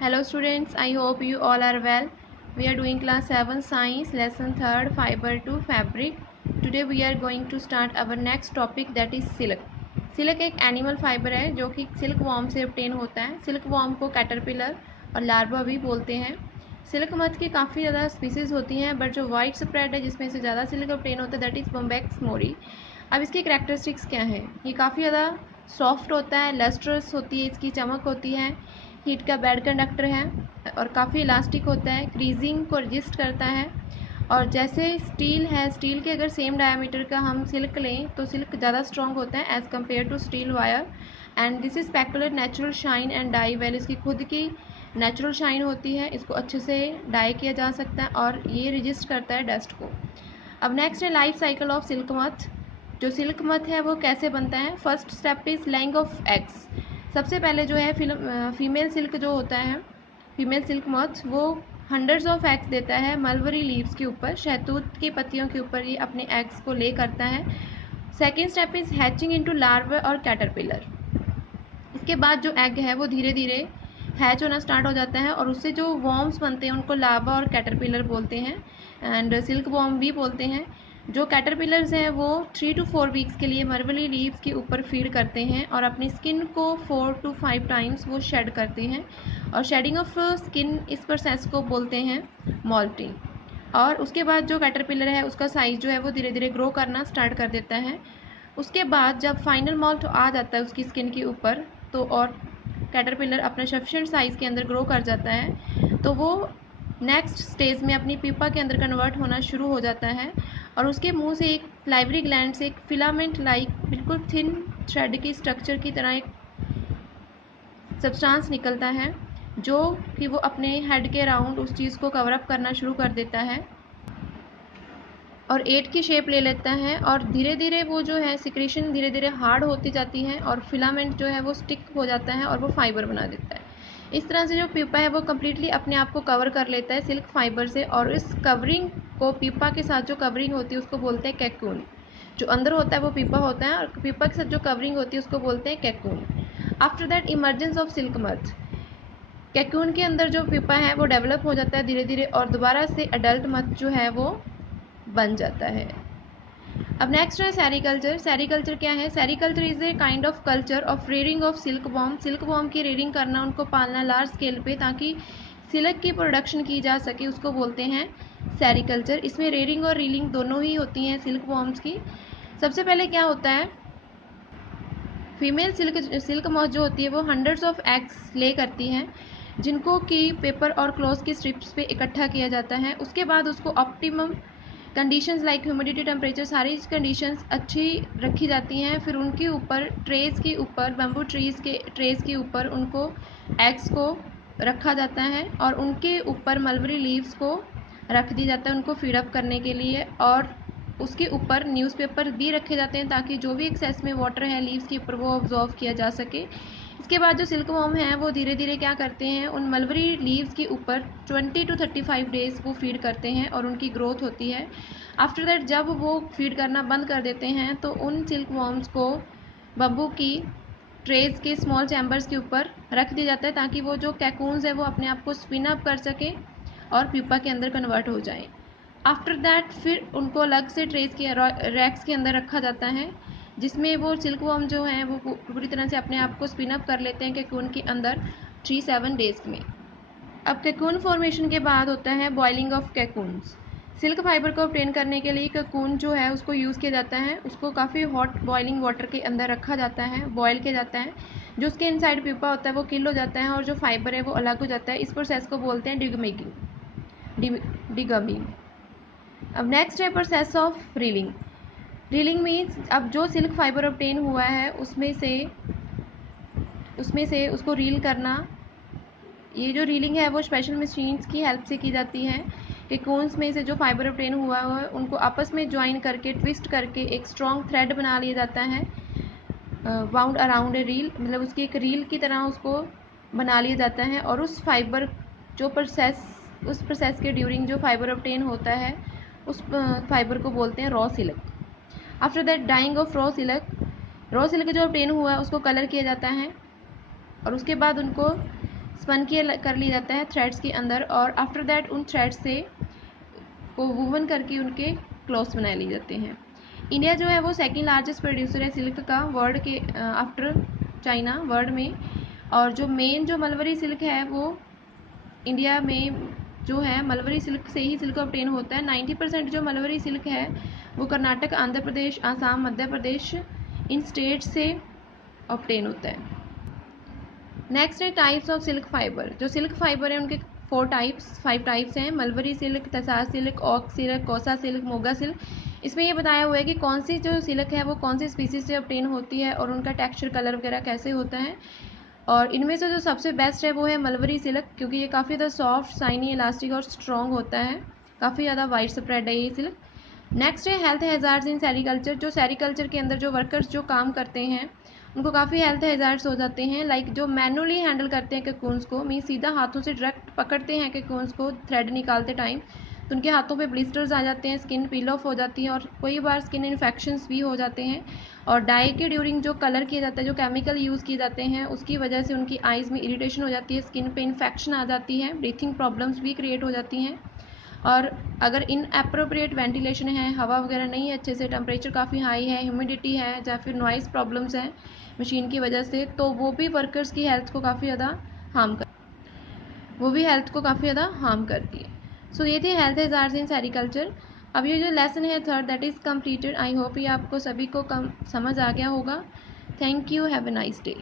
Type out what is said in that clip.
Hello students, I hope you all are well. We are doing class 7 science lesson 3rd fiber to fabric. Today we are going to start our next topic that is silk. Silk एक animal fibre है जो कि silk worm से obtain होता है। Silk worm को caterpillar और larva भी बोलते हैं। सिल्क मध की काफ़ी ज़्यादा स्पीसीज़ होती हैं, बट जो वाइड स्प्रेड है जिसमें से ज़्यादा सिल्क obtain होता है दैट इज़ बॉम्बैक्स मोरी। अब इसकी कैरेक्टरिस्टिक्स क्या है? ये काफ़ी ज़्यादा सॉफ्ट होता है, लस्ट्रस होती है, इसकी चमक होती है, हीट का बैड कंडक्टर है और काफ़ी इलास्टिक होता है, क्रीजिंग को रजिस्ट करता है। और जैसे स्टील है, स्टील के अगर सेम डायमीटर का हम सिल्क लें तो सिल्क ज़्यादा स्ट्रॉन्ग होता है as compare to steel wire. And this is specular natural shine and dye well. इसकी खुद की नेचुरल शाइन होती है, इसको अच्छे से डाई किया जा सकता है और ये रजिस्ट करता है डस्ट को। अब नेक्स्ट है लाइफ साइकिल ऑफ सिल्क मथ। जो सिल्क मथ है वो कैसे बनता है? First step is laying of eggs. सबसे पहले जो है फीमेल सिल्क जो होता है, फीमेल सिल्क मथ, वो हंड्रेड्स ऑफ एग्स देता है मलबरी लीव्स के ऊपर, शहतूत की पत्तियों के ऊपर ये अपने एग्स को ले करता है। Second step is hatching into larva और कैटरपिलर। इसके बाद जो एग है वो धीरे धीरे हैच होना स्टार्ट हो जाता है और उससे जो वॉर्म्स बनते हैं उनको लार्वा और कैटरपिलर बोलते हैं एंड सिल्क वॉर्म भी बोलते हैं। जो कैटरपिलर्स हैं वो 3 to 4 वीक्स के लिए मरवली लीव्स के ऊपर फीड करते हैं और अपनी स्किन को 4 to 5 टाइम्स वो शेड करते हैं और शेडिंग ऑफ स्किन इस प्रोसेस को बोलते हैं मॉल्टिंग। और उसके बाद जो कैटरपिलर है उसका साइज़ जो है वो धीरे धीरे ग्रो करना स्टार्ट कर देता है। उसके बाद जब फाइनल मॉल्ट आ जाता है उसकी स्किन के ऊपर तो और कैटरपिलर अपने सफिशिएंट साइज़ के अंदर ग्रो कर जाता है तो वो नेक्स्ट स्टेज में अपनी पीपा के अंदर कन्वर्ट होना शुरू हो जाता है और उसके मुंह से एक लाइवरी ग्लैंड से एक फिलामेंट लाइक बिल्कुल थिन थ्रेड की स्ट्रक्चर की तरह एक सब्सटेंस निकलता है जो कि वो अपने हेड के अराउंड उस चीज़ को कवर अप करना शुरू कर देता है और 8 की शेप ले लेता है और धीरे धीरे वो जो है सिक्रेशन धीरे धीरे हार्ड होती जाती है और फिलामेंट जो है वो स्टिक हो जाता है और वो फाइबर बना देता है। इस तरह से जो पीपा है वो कम्प्लीटली अपने आप को कवर कर लेता है सिल्क फाइबर से और इस कवरिंग को पीपा के साथ जो कवरिंग होती है उसको बोलते हैं कैकून। जो अंदर होता है वो पीपा होता है और पीपा के साथ जो कवरिंग होती है उसको बोलते हैं cocoon. After that emergence of silk moth. Cocoon के अंदर जो पीपा है वो डेवलप हो जाता है धीरे धीरे और दोबारा से अडल्ट मथ जो है वो बन जाता है। अब नेक्स्ट है सेरीकल्चर। सेरीकल्चर क्या है? Sericulture is a kind of culture of rearing of silk worm. Silk worm की रेयरिंग करना, उनको पालना लार्ज स्केल पे ताकि सिल्क की प्रोडक्शन की जा सके, उसको बोलते हैं सेरीकल्चर। इसमें रेयरिंग और रीलिंग दोनों ही होती हैं सिल्क वॉर्म्स की। सबसे पहले क्या होता है, फीमेल सिल्क मॉथ जो होती है वो हंड्रेड्स ऑफ एग्स ले करती हैं जिनको कि पेपर और क्लॉथ की स्ट्रिप्स पे इकट्ठा किया जाता है। उसके बाद उसको optimum conditions like humidity, temperature, सारी कंडीशंस अच्छी रखी जाती हैं। फिर उनके ऊपर ट्रेस के ऊपर, बैम्बू ट्रीज़ के ट्रेस के ऊपर उनको एग्स को रखा जाता है और उनके ऊपर मलबरी लीव्स को रख दिया जाता है उनको फीड अप करने के लिए और उसके ऊपर न्यूज़पेपर भी रखे जाते हैं ताकि जो भी एक्सेस में वाटर है लीव्स के ऊपर वो ऑब्जॉर्व किया जा सके। इसके बाद जो सिल्क वॉर्म है वो धीरे धीरे क्या करते हैं, उन मलबरी लीव्स के ऊपर 20 to 35 डेज़ वो फीड करते हैं और उनकी ग्रोथ होती है। आफ्टर दैट जब वो फीड करना बंद कर देते हैं तो उन सिल्क वॉर्म्स को बम्बू की ट्रेज के स्मॉल चैम्बर्स के ऊपर रख दिया जाता है ताकि वो जो कैकून्स है वो अपने आप को स्पिन अप कर सके और प्यूपा के अंदर कन्वर्ट हो जाए। आफ्टर दैट फिर उनको अलग से ट्रेस के रैक्स के अंदर रखा जाता है जिसमें वो सिल्क वॉर्म जो हैं वो पूरी तरह से अपने आप को स्पिन अप कर लेते हैं कैकून के अंदर 3-7 डेज़ में। अब कैकून फॉर्मेशन के बाद होता है बॉइलिंग ऑफ कैकून्स। सिल्क फाइबर को ऑब्टेन करने के लिए कैकून जो है उसको यूज़ किया जाता है, उसको काफ़ी हॉट बॉइलिंग वाटर के अंदर रखा जाता है, बॉयल किया जाता है। जो उसके इनसाइड प्यूपा होता है वो किल हो जाता है और जो फाइबर है वो अलग हो जाता है। इस प्रोसेस को बोलते हैं डिगमिंग। अब नेक्स्ट है process of reeling. Reeling means अब जो सिल्क फाइबर ऑब्टेन हुआ है उसमें से उसको रील करना। ये जो रीलिंग है वो स्पेशल मशीन्स की हेल्प से की जाती है। कोकोन्स में से जो फाइबर ऑब्टेन हुआ है उनको आपस में ज्वाइन करके ट्विस्ट करके एक स्ट्रॉन्ग थ्रेड बना लिया जाता है बाउंड अराउंड ए रील, मतलब उसकी एक रील की तरह उसको बना लिया जाता है और उस प्रोसेस के ड्यूरिंग जो फाइबर ऑब्टेन होता है उस फाइबर को बोलते हैं raw silk. After that dyeing of raw silk जो ऑब्टेन हुआ है उसको कलर किया जाता है और उसके बाद उनको स्पन कर लिया जाता है थ्रेड्स के अंदर, और आफ्टर दैट उन थ्रेड्स से वो वूवन करके उनके क्लॉथ्स बनाए लिए जाते हैं। इंडिया जो है वो सेकंड लार्जेस्ट प्रोड्यूसर है सिल्क का वर्ल्ड के आफ्टर चाइना वर्ल्ड में। और जो मेन जो मलबरी सिल्क है वो इंडिया में जो है मलबरी सिल्क से ही सिल्क ऑब्टेन होता है। 90% जो मलबरी सिल्क है वो कर्नाटक, आंध्र प्रदेश, आसाम, मध्य प्रदेश इन स्टेट से ऑब्टेन होता है। नेक्स्ट है टाइप्स ऑफ सिल्क फाइबर। जो सिल्क फाइबर है उनके 5 टाइप्स हैं, मलबरी सिल्क, तसार सिल्क, ऑक सिल्क, कोसा सिल्क, मोगा सिल्क। इसमें ये बताया हुआ है कि कौन सी जो सिल्क है वो कौन सी स्पीसीज से ऑब्टेन होती है और उनका टेक्सचर, कलर वगैरह कैसे होता है। और इनमें से जो सबसे बेस्ट है वो है मलबरी सिल्क, क्योंकि ये काफ़ी ज़्यादा सॉफ्ट, शाइनी, इलास्टिक और स्ट्रॉन्ग होता है। काफ़ी ज़्यादा वाइड स्प्रेड है ये सिल्क। नेक्स्ट है हेल्थ हैज़ार्ड्स इन सेरिकल्चर। जो सेरिकल्चर के अंदर जो वर्कर्स जो काम करते हैं उनको काफ़ी हेल्थ हैज़ार्ड्स हो जाते हैं। लाइक जो मैनुअली हैंडल करते हैं कोकून्स को, मीन सीधा हाथों से डायरेक्ट पकड़ते हैं कोकून्स को थ्रेड निकालते टाइम, तो उनके हाथों पे ब्लिस्टर्स आ जाते हैं, स्किन पील ऑफ हो जाती है और कई बार स्किन इन्फेक्शंस भी हो जाते हैं। और डाई के ड्यूरिंग जो कलर किया जाता है, जो केमिकल यूज़ किए जाते हैं, उसकी वजह से उनकी आइज़ में इरिटेशन हो जाती है, स्किन पे इन्फेक्शन आ जाती है, ब्रीथिंग प्रॉब्लम्स भी क्रिएट हो जाती हैं। और अगर इन अप्रोप्रिएट वेंटिलेशन है, हवा वगैरह नहीं है अच्छे से, टेम्परेचर काफ़ी हाई है, ह्यूमिडिटी है या फिर नॉइज़ प्रॉब्लम्स हैं मशीन की वजह से, तो वो भी वर्कर्स की हेल्थ को काफ़ी ज़्यादा हार्म करती है। सो ये थी हेल्थ हैज़ार्ड्स इन सेरिकल्चर। अब ये जो लेसन है third, that is completed. I hope ये आपको सभी को समझ आ गया होगा। Thank you, have a nice day.